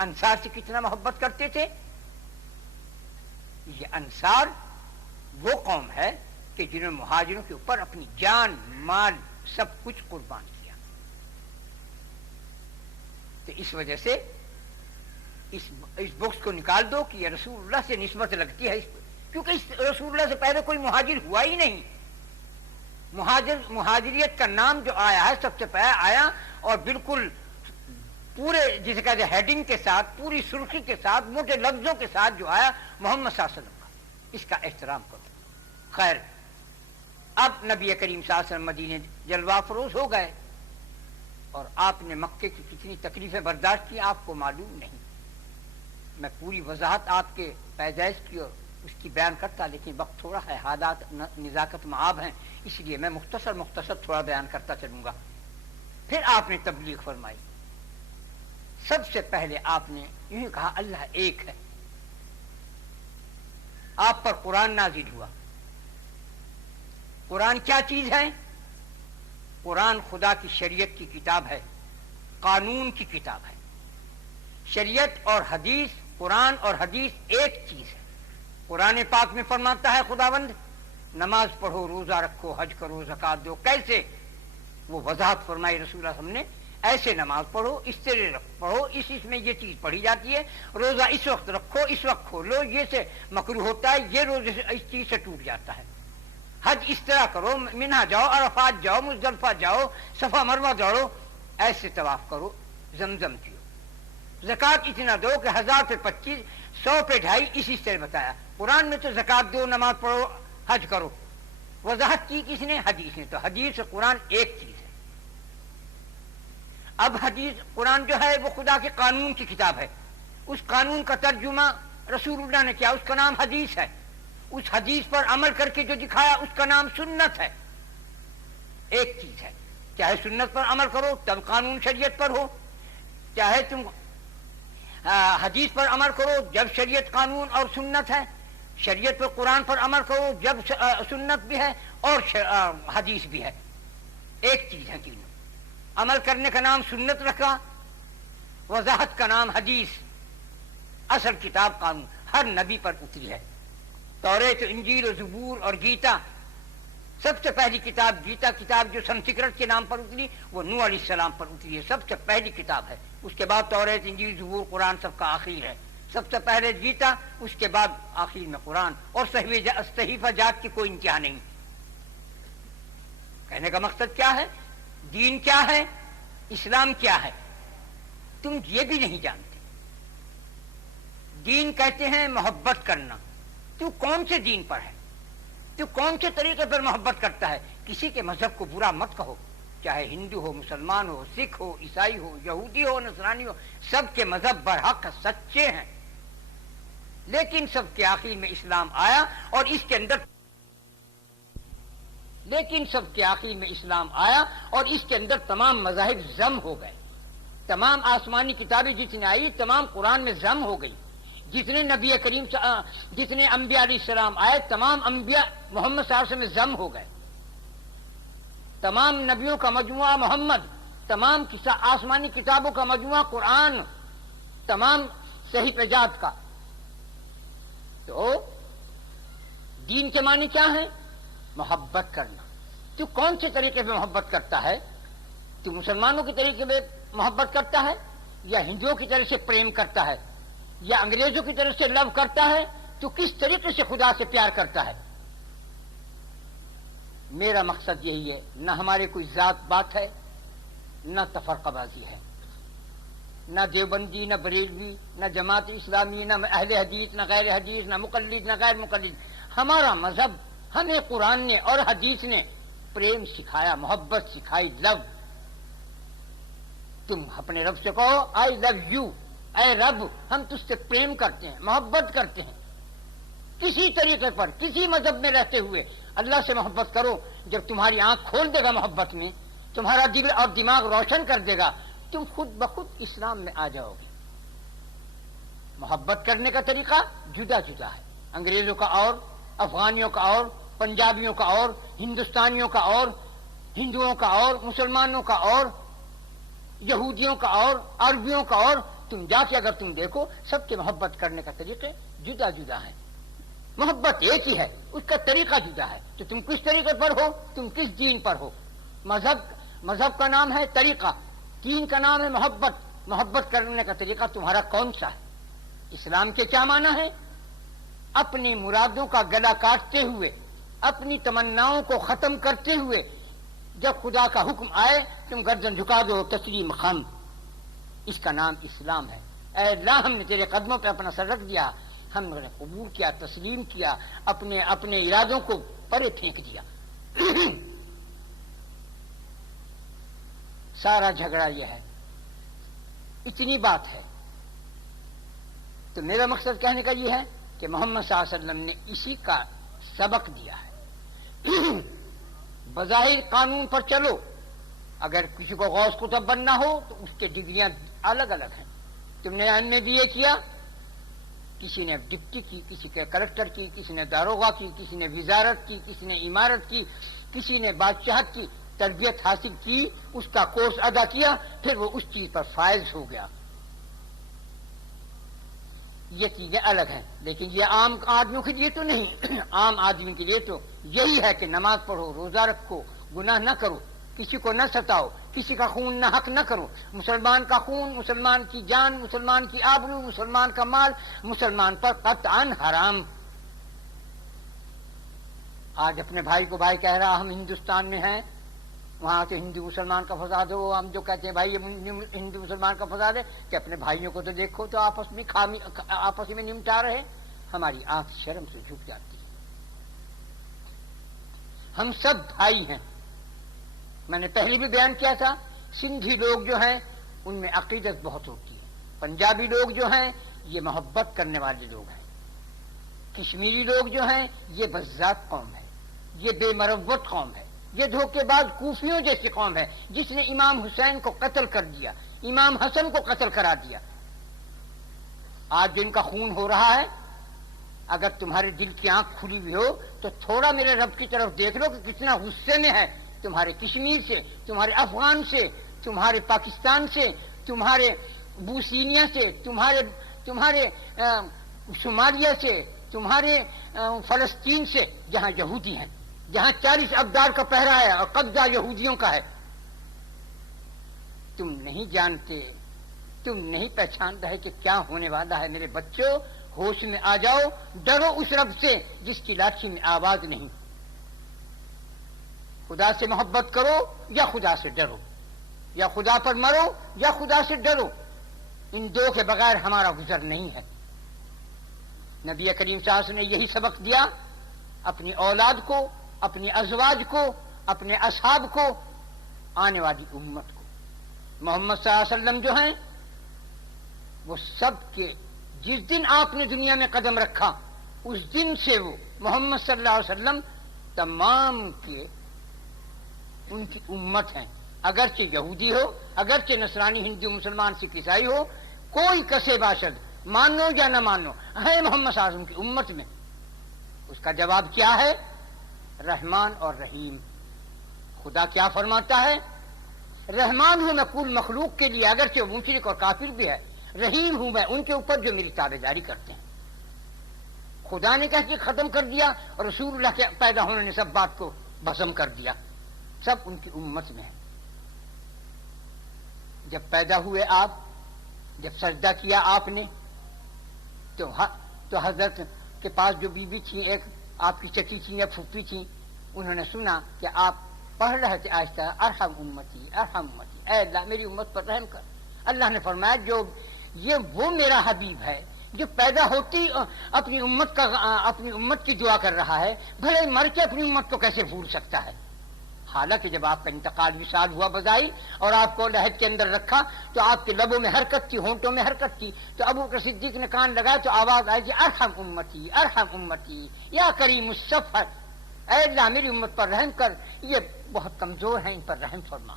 انصار سے کتنا محبت کرتے تھے. یہ انصار وہ قوم ہے کہ جنہوں نے مہاجروں کے اوپر اپنی جان مال سب کچھ قربان کیا. تو اس وجہ سے اس بکس کو نکال دو کہ یہ رسول اللہ سے نسبت لگتی ہے، کیونکہ اس رسول اللہ سے پہلے کوئی مہاجر ہوا ہی نہیں. مہاجریت کا نام جو آیا ہے سب سے پہلے آیا اور بالکل پورے جسے کہتے ہیں ہیڈنگ کے ساتھ، پوری سرخی کے ساتھ، موٹے لفظوں کے ساتھ جو آیا محمد صلی اللہ علیہ وسلم کا. اس کا احترام کرو. خیر، اب نبی کریم صلی اللہ علیہ وسلم مدینے جلوہ فروز ہو گئے اور آپ نے مکے کی کتنی تکلیفیں برداشت کی آپ کو معلوم نہیں. میں پوری وضاحت آپ کے پیدائش کی اور اس کی بیان کرتا، لیکن وقت تھوڑا ہے، حالات نزاکت معاب ہیں، اس لیے میں مختصر تھوڑا بیان کرتا چلوں گا. پھر آپ نے تبلیغ فرمائی. سب سے پہلے آپ نے یوں کہا اللہ ایک ہے. آپ پر قرآن نازل ہوا. قرآن کیا چیز ہے؟ قرآن خدا کی شریعت کی کتاب ہے، قانون کی کتاب ہے. شریعت اور حدیث، قرآن اور حدیث ایک چیز ہے. قرآن پاک میں فرماتا ہے خداوند نماز پڑھو، روزہ رکھو، حج کرو، زکات دو. کیسے؟ وہ وضاحت فرمائی رسول اللہ صلی اللہ علیہ وسلم نے. ایسے نماز پڑھو، اس طرح پڑھو، اس میں یہ چیز پڑھی جاتی ہے. روزہ اس وقت رکھو، اس وقت کھولو، یہ سے مکروہ ہوتا ہے، یہ روزے سے اس چیز سے ٹوٹ جاتا ہے. حج اس طرح کرو، منہ جاؤ، عرفات جاؤ، مزدلفہ جاؤ، صفا مروہ دوڑو، ایسے طواف کرو، زمزم پیو. زکات اتنا دو کہ 1000 پہ 25، 100 پہ 2.5، اسی طرح بتایا. قرآن میں تو زکات دو، نماز پڑھو، حج کرو. وضاحت کی کس نے؟ حدیث نے. تو حدیث اور قرآن ایک چیز ہے. اب حدیث قرآن جو ہے وہ خدا کے قانون کی کتاب ہے. اس قانون کا ترجمہ رسول اللہ نے کیا، اس کا نام حدیث ہے. اس حدیث پر عمل کر کے جو دکھایا اس کا نام سنت ہے. ایک چیز ہے. چاہے سنت پر عمل کرو تب قانون شریعت پر ہو، چاہے تم حدیث پر عمل کرو جب شریعت قانون اور سنت ہے. شریعت پر قرآن پر عمل کرو جب سنت بھی ہے اور حدیث بھی ہے. ایک چیز ہے تینوں. عمل کرنے کا نام سنت رکھا، وضاحت کا نام حدیث. اصل کتاب قانون ہر نبی پر اتری ہے. توریت، انجیل و زبور اور گیتا. سب سے پہلی کتاب گیتا کتاب جو سنسکرت کے نام پر اتری وہ نوح علیہ السلام پر اتری ہے. سب سے پہلی کتاب ہے. اس کے بعد توریت، انجیل، زبور، قرآن سب کا آخر ہے. سب سے پہلے گیتا، اس کے بعد آخر میں قرآن. اور صحیفہ جات کی کوئی انتہا نہیں. کہنے کا مقصد کیا ہے؟ دین کیا ہے، اسلام کیا ہے، تم یہ بھی نہیں جانتے. دین کہتے ہیں محبت کرنا. تو کون سے دین پر ہے؟ تو کون سے طریقے پر محبت کرتا ہے؟ کسی کے مذہب کو برا مت کہو، چاہے ہندو ہو، مسلمان ہو، سکھ ہو، عیسائی ہو، یہودی ہو، نصرانی ہو، سب کے مذہب برحق سچے ہیں. لیکن سب کے آخر میں اسلام آیا اور اس کے اندر تمام مذاہب ضم ہو گئے. تمام آسمانی کتابیں جتنی آئی تمام قرآن میں ضم ہو گئی. جتنے نبی کریم جتنے انبیاء علیہ السلام آئے تمام انبیاء محمد صلی اللہ علیہ وسلم میں ضم ہو گئے. تمام نبیوں کا مجموعہ محمد، تمام آسمانی کتابوں کا مجموعہ قرآن، تمام صحیح جات کا. تو دین کے معنی کیا ہے؟ محبت کرنا. تو کون سے طریقے پہ محبت کرتا ہے؟ تو مسلمانوں کے طریقے پہ محبت کرتا ہے یا ہندوؤں کی طرف سے پریم کرتا ہے یا انگریزوں کی طرف سے لو کرتا ہے؟ تو کس طریقے سے خدا سے پیار کرتا ہے؟ میرا مقصد یہی ہے. نہ ہمارے کوئی ذات بات ہے، نہ تفرقہ بازی ہے، نہ دیوبندی، نہ بریلوی، نہ جماعت اسلامی، نہ اہل حدیث، نہ غیر حدیث، نہ مقلد، نہ غیر مقلد. ہمارا مذہب ہمیں قرآن نے اور حدیث نے پریم سکھایا، محبت سکھائی، لو. تم اپنے رب سے کہو آئی لو یو، اے رب ہم تجھ سے پریم کرتے ہیں، محبت کرتے ہیں. کسی طریقے پر کسی مذہب میں رہتے ہوئے اللہ سے محبت کرو. جب تمہاری آنکھ کھول دے گا محبت میں، تمہارا دل اور دماغ روشن کر دے گا، تم خود بخود اسلام میں آ جاؤ گے. محبت کرنے کا طریقہ جدا جدا ہے. انگریزوں کا اور، افغانیوں کا اور، پنجابیوں کا اور، ہندوستانیوں کا اور، ہندوؤں کا اور، مسلمانوں کا اور، یہودیوں کا اور، عربیوں کا اور. تم جا کے اگر تم دیکھو سب کے محبت کرنے کا طریقے جدا جدا ہیں، محبت ایک ہی ہے، اس کا طریقہ جدا ہے. تو تم کس طریقے پر ہو، تم کس دین پر ہو. مذہب کا نام ہے طریقہ، دین کا نام ہے محبت. محبت کرنے کا طریقہ تمہارا کون سا ہے؟ اسلام کے کیا معنی ہے؟ اپنی مرادوں کا گلا کاٹتے ہوئے، اپنی تمناؤں کو ختم کرتے ہوئے جب خدا کا حکم آئے تم گردن جھکا دو، تسلیم خم. اس کا نام اسلام ہے. اے اللہ ہم نے تیرے قدموں پہ اپنا سر رکھ دیا، ہم نے قبول کیا، تسلیم کیا، اپنے ارادوں کو پرے پھینک دیا. سارا جھگڑا یہ ہے، اتنی بات ہے. تو میرا مقصد کہنے کا یہ ہے کہ محمد صلی اللہ علیہ وسلم نے اسی کا سبق دیا ہے. بظاہر قانون پر چلو، اگر کسی کو غوث قطب بننا ہو تو اس کے ڈگریاں الگ الگ ہیں. تم نے ایم اے بی اے کیا، کسی نے ڈپٹی کی، کسی نے کلکٹر کی، کسی نے داروغہ کی، کسی نے وزارت کی، کسی نے عمارت کی، کسی نے بادشاہت کی. تربیت حاصل کی، اس کا کورس ادا کیا، پھر وہ اس چیز پر فائز ہو گیا. یہ چیزیں الگ ہیں، لیکن یہ عام آدمیوں کے لیے تو نہیں. عام آدمی کے لیے تو یہی ہے کہ نماز پڑھو، روزہ رکھو، گناہ نہ کرو، کسی کو نہ ستاؤ، کسی کا خون نہ حق نہ کرو. مسلمان کا خون، مسلمان کی جان، مسلمان کی آبرو، مسلمان کا مال مسلمان پر قطعاً حرام. آج اپنے بھائی کو بھائی کہہ رہا ہم ہندوستان میں ہیں، وہاں تو ہندو مسلمان کا فساد ہو. ہم جو کہتے ہیں بھائی یہ ہندو مسلمان کا فساد ہے، کہ اپنے بھائیوں کو تو دیکھو تو آپس میں نمٹا رہے. ہماری آنکھ شرم سے جھک جاتی ہے. ہم سب بھائی ہیں. میں نے پہلے بھی بیان کیا تھا، سندھی لوگ جو ہیں ان میں عقیدت بہت ہوتی ہے. پنجابی لوگ جو ہیں یہ محبت کرنے والے لوگ ہیں. کشمیری لوگ جو ہیں یہ بذات قوم ہے، یہ بے مروت قوم ہے، یہ دھوکے باز کوفیوں جیسی قوم ہے جس نے امام حسین کو قتل کر دیا، امام حسن کو قتل کرا دیا. آج جن کا خون ہو رہا ہے، اگر تمہارے دل کی آنکھ کھلی ہوئی ہو تو تھوڑا میرے رب کی طرف دیکھ لو کہ کتنا غصے میں ہے تمہارے کشمیر سے، تمہارے افغان سے، تمہارے پاکستان سے، تمہارے بوسینیا سے، تمہارے صومالیہ سے، تمہارے فلسطین سے، جہاں یہودی ہیں، جہاں 40 ابدال کا پہرا ہے اور قبضہ یہودیوں کا ہے. تم نہیں جانتے، تم نہیں پہچانتا ہے کہ کیا ہونے والا ہے. میرے بچوں ہوش میں آ جاؤ، ڈرو اس رب سے جس کی لاٹھی میں آواز نہیں. خدا سے محبت کرو یا خدا سے ڈرو، یا خدا پر مرو یا خدا سے ڈرو. ان دو کے بغیر ہمارا گزر نہیں ہے. نبی کریم صلی اللہ علیہ وسلم نے یہی سبق دیا اپنی اولاد کو، اپنی ازواج کو، اپنے اصحاب کو، آنے والی امت کو. محمد صلی اللہ علیہ وسلم جو ہیں وہ سب کے، جس دن آپ نے دنیا میں قدم رکھا اس دن سے وہ محمد صلی اللہ علیہ وسلم تمام کے ان کی امت ہیں. اگرچہ یہودی ہو، اگرچہ نصرانی، ہندو، مسلمان، سکھ، عیسائی ہو، کوئی کسے باشد، مانو یا نہ مانو، ہے محمد صلی اللہ علیہ وسلم کی امت میں. اس کا جواب کیا ہے؟ رحمان اور رحیم. خدا کیا فرماتا ہے؟ رحمان ہوں میں کل مخلوق کے لیے، اگرچہ وہ مشرک اور کافر بھی ہے. رحیم ہوں میں ان کے اوپر جو میری تابع داری کرتے ہیں. خدا نے کیسے ختم کر دیا اور رسول اللہ کے پیدا ہونے نے سب بات کو بھسم کر دیا. سب ان کی امت میں ہے. جب پیدا ہوئے آپ، جب سجدہ کیا آپ نے تو حضرت کے پاس جو بی بی تھی، ایک آپ کی چچی تھی یا پھوپھی تھی، انہوں نے سنا کہ آپ پڑھ رہے تھے آہستہ ارحم امتی ارحم امتی، اے اللہ میری امت پر رحم کر. اللہ نے فرمایا یہ وہ میرا حبیب ہے جو پیدا ہوتی اپنی امت کی دعا کر رہا ہے، بھلے مر کے اپنی امت کو کیسے بھول سکتا ہے. حالانکہ جب آپ کا انتقال وصال ہوا بظاہر اور آپ کو لحد کے اندر رکھا تو آپ کے لبوں میں حرکت تھی، ہونٹوں میں حرکت تھی. تو ابو بکر صدیق نے کان لگایا تو آواز آئی کہ ارحم امتی ارحم امتی یا کریم الشفقت، اے اللہ میری امت پر رحم کر، یہ بہت کمزور ہیں، ان پر رحم فرما.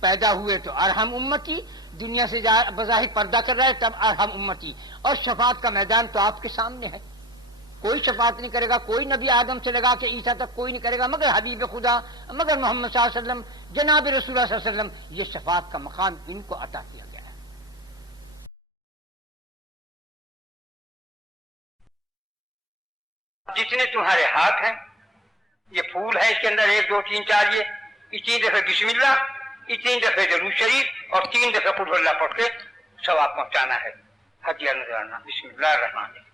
پیدا ہوئے تو ارحم امتی، دنیا سے بظاہر پردہ کر رہا ہے تب ارحم امتی. اور شفاعت کا میدان تو آپ کے سامنے ہے. کوئی شفاعت نہیں کرے گا، کوئی نبی آدم سے لگا کے عیسیٰ تک کوئی نہیں کرے گا مگر حبیب خدا، مگر محمد صلی اللہ علیہ وسلم، جناب رسول اللہ صلی اللہ علیہ وسلم. یہ شفاعت کا مقام ان کو عطا کیا گیا ہے. جتنے تمہارے ہاتھ ہیں یہ پھول ہے، اس کے اندر 1 2 3 4 یہ اتنی دفعہ بسم اللہ، اتنی دفعہ درود شریف اور 3 دفعہ قل اللہ پڑھ کے ثواب پہنچانا ہے، ہدیہ نذرانہ۔ بسم اللہ الرحمن الرحیم۔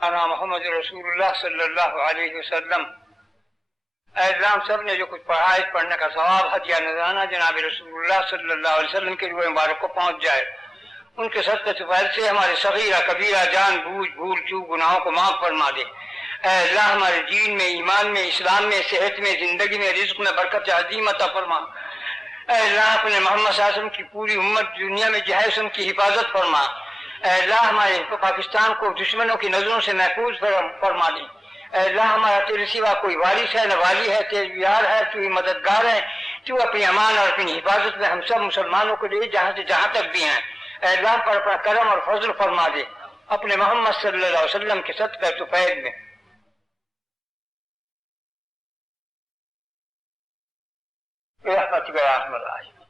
انا محمد رسول اللہ صلی اللہ علیہ وسلم۔ اے اسلام سب نے جو کچھ پڑھا ہے پڑھنے کا ثواب ہدیہ نذرانہ جناب رسول اللہ صلی اللہ علیہ وسلم کے روح مبارک کو پہنچ جائے، ان کے صدقے سے فیض سے ہمارے صغیرہ کبیرہ جان بوجھ بھول چوک گناہوں کو معاف فرما دے۔ اے اللہ ہمارے دین میں، ایمان میں، اسلام میں، صحت میں، زندگی میں، رزق میں برکت عظیم عطا فرما۔ اے اللہ اپنے محمد صلی اللہ علیہ وسلم کی پوری امت دنیا میں جہاز ان کی حفاظت فرما۔ اے اللہ ہمارے پاکستان کو دشمنوں کی نظروں سے محفوظ فرما دے۔ اے اللہ ہمارا تیرے سوا کوئی وارث ہے نہ والی ہے، تیرے یار ہے، تو ہی مددگار ہے، تو اپنی امان اور اپنی حفاظت میں ہم سب مسلمانوں کو لے جہاں سے جہاں تک بھی ہیں۔ اے اللہ پر اپنا کرم اور فضل فرما دے اپنے محمد صلی اللہ علیہ وسلم کے صدقہ طفیل میں۔ برحمتک یا ارحم الراحمین۔